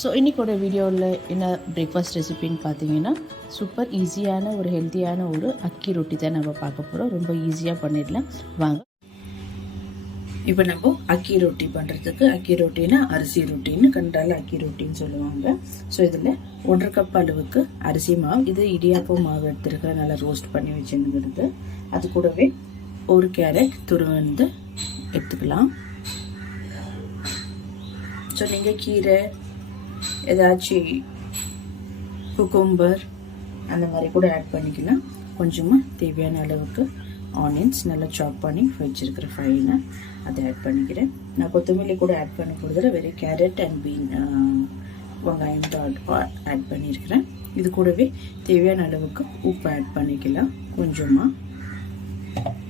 So இன்றைக்கோட வீடியோவில் என்ன breakfast ரெசிபின்னு பார்த்தீங்கன்னா சூப்பர் ஈஸியான ஒரு ஹெல்த்தியான ஒரு அக்கி ரொட்டி தான் நம்ம பார்க்க போகிறோம் ரொம்ப ஈஸியாக பண்ணிடலாம். வாங்க. இப்போ நம்ம அக்கி ரொட்டி பண்ணுறதுக்கு அக்கி ரொட்டினா அரிசி ரொட்டின்னு கண்டால அக்கி ரொட்டின்னு சொல்லுவாங்க. ஸோ இதில் ஒன்றரை கப் அளவுக்கு அரிசி மாவு இது இடியாப்பம் மாவு எடுத்துருக்க நல்லா ரோஸ்ட் பண்ணி வச்சுருங்கிறது அது கூடவே ஒரு கேரட் துருவந்து எடுத்துக்கலாம். ஸோ நீங்கள் கீரை ஏதாச்சும் குக்கும்பர் அந்த மாதிரி கூட ஆட் பண்ணிக்கலாம். கொஞ்சமாக தேவையான அளவுக்கு ஆனியன்ஸ் நல்லா சாப் பண்ணி வச்சுருக்கிற ஃபைனை அதை ஆட் பண்ணிக்கிறேன். நான் கொத்தமல்லி கூட ஆட் பண்ண போகிறதுல வெறும் கேரட் அண்ட் பீன் வெங்காயம் தான் ஆட் பண்ணியிருக்கிறேன். இது கூடவே தேவையான அளவுக்கு உப்பு ஆட் பண்ணிக்கலாம். கொஞ்சமாக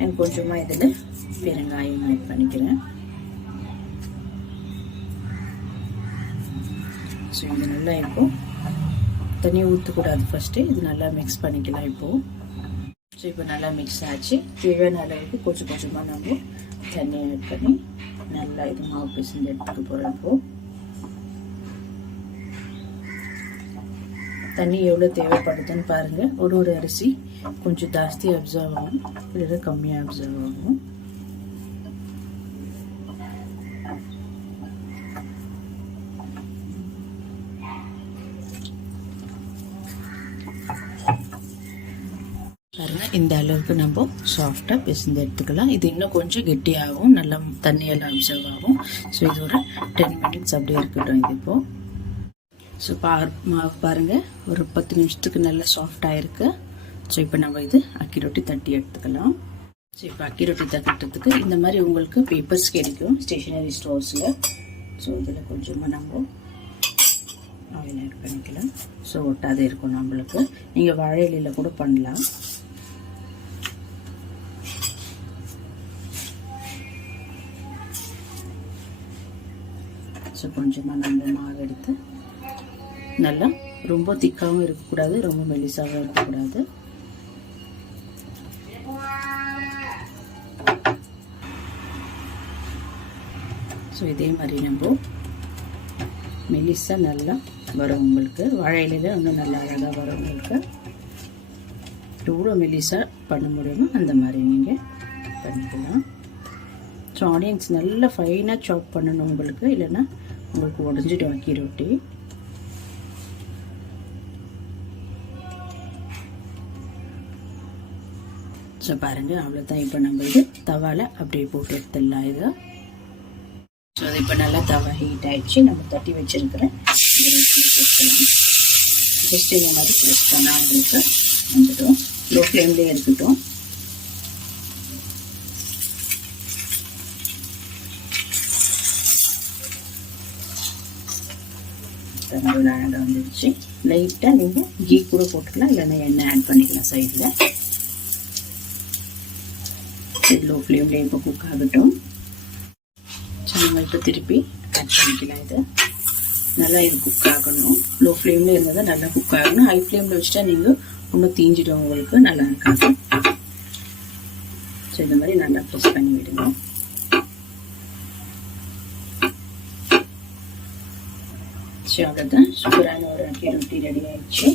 அண்ட் கொஞ்சமாக இதில் பெருங்காயம் ஆட் பண்ணிக்கிறேன். ஸோ இது நல்லா இப்போது தண்ணி ஊற்றக்கூடாது ஃபஸ்ட்டு இது நல்லா மிக்ஸ் பண்ணிக்கலாம் இப்போது ஸோ இப்போ நல்லா மிக்ஸ் ஆச்சு. தேவையான அளவுக்கு கொஞ்சம் கொஞ்சமாக நம்ம தண்ணி ஆட் பண்ணி நல்லா இது மாவு பிசைஞ்சு எடுத்துக்க போகிறோம் இப்போது தண்ணி எவ்வளோ தேவைப்படுதுன்னு பாருங்கள் ஒரு ஒரு அரிசி கொஞ்சம் ஜாஸ்தி அப்சர்வ் ஆகும். இல்லை கம்மியாக அப்சர்வ் ஆகும் பாருங்கள் இந்த அளவுக்கு நம்ம சாஃப்டாக பிசைந்து எடுத்துக்கலாம். இது இன்னும் கொஞ்சம் கெட்டியாகும் நல்லா தண்ணியெல்லாம் அப்சர்வ் ஆகும். ஸோ இது ஒரு டென் மினிட்ஸ் அப்படியே இருக்கட்டும் இது இப்போது ஸோ பா மாவு பாருங்கள் ஒரு பத்து நிமிஷத்துக்கு நல்லா சாஃப்டாக இருக்குது ஸோ இப்போ நம்ம இது அக்கி ரொட்டி தட்டி எடுத்துக்கலாம். ஸோ இப்போ அக்கி ரொட்டி தட்டுறதுக்கு இந்த மாதிரி உங்களுக்கு பேப்பர்ஸ் கிடைக்கும் ஸ்டேஷனரி ஸ்டோர்ஸில் ஸோ இதில் கொஞ்சமாக நம்ம ஆயில் ஆட் பண்ணிக்கலாம். ஸோ ஒட்டாதே இருக்கும் நம்மளுக்கு. நீங்கள் வாழை இலையில் கூட பண்ணலாம். ஸோ கொஞ்சமாக நம்ம மாவு எடுத்து நல்லா ரொம்ப திக்காகவும் இருக்கக்கூடாது ரொம்ப மெலிசாகவும் இருக்கக்கூடாது. ஸோ இதே மாதிரி நம்ம மெலிசாக நல்லா வரும் உங்களுக்கு. வாழை இன்னும் நல்லா அழகாக வரும் உங்களுக்கு. எவ்வளோ மெலிசாக பண்ண முடியுமோ அந்த மாதிரி நீங்கள் பண்ணிக்கலாம். ஸோ ஆனியன்ஸ் நல்லா ஃபைனாக சாப் பண்ணணும் உங்களுக்கு. இல்லைன்னா உங்களுக்கு உடஞ்சிட்டு அக்கி ரொட்டி. ஸோ பாருங்கள் அவ்வளோதான் இப்போ நம்ம இது தவால அப்படியே போட்டு எடுத்துடலாம் இதை. ஸோ அது இப்போ நல்லா தவா ஹீட் ஆகிடுச்சு நம்ம தட்டி வச்சுருக்கிறேன் ஜஸ்ட் இந்த மாதிரி ப்ரெஸ் பண்ணால் உங்களுக்கு வந்துடும் லோ ஃப்ளேம்லேயே இருக்கட்டும் நல்லா வந்துடுச்சு லைட்டாக நீங்கள் கீ கூட போட்டுக்கலாம். இல்லைன்னா எண்ணெய் ஆட் பண்ணிக்கலாம் சைடில் இது லோ ஃப்ளேம்லேயே இப்போ குக் ஆகட்டும். ஸோ நம்ம இப்போ திருப்பி ஆட் பண்ணிக்கலாம் இது. நல்லா இது குக் ஆகணும். லோ ஃப்ளேமில் இருந்தால் தான் நல்லா குக் ஆகணும். ஹை ஃப்ளேமில் வச்சுட்டா நீங்கள் இன்னும் தீஞ்சிடும் உங்களுக்கு. நல்லா இருக்காது. ஸோ இந்த மாதிரி நல்லா ப்ரெஸ் பண்ணி விடுங்க. ஸோ அவ்வளோதான் சூப்பரான ஒரு அக்கி ரொட்டி ரெடி ஆயிடுச்சு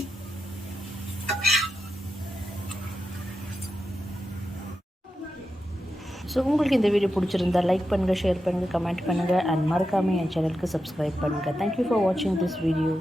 ஸோ உங்களுக்கு இந்த வீடியோ பிடிச்சிருந்தா லைக் பண்ணுங்கள் ஷேர் பண்ணுங்கள் கமெண்ட் பண்ணுங்கள் அண்ட் மறக்காமல் என் சேனலுக்கு சப்ஸ்கிரைப் பண்ணுங்கள் தேங்க்யூ ஃபார் வாட்சிங் திஸ் வீடியோ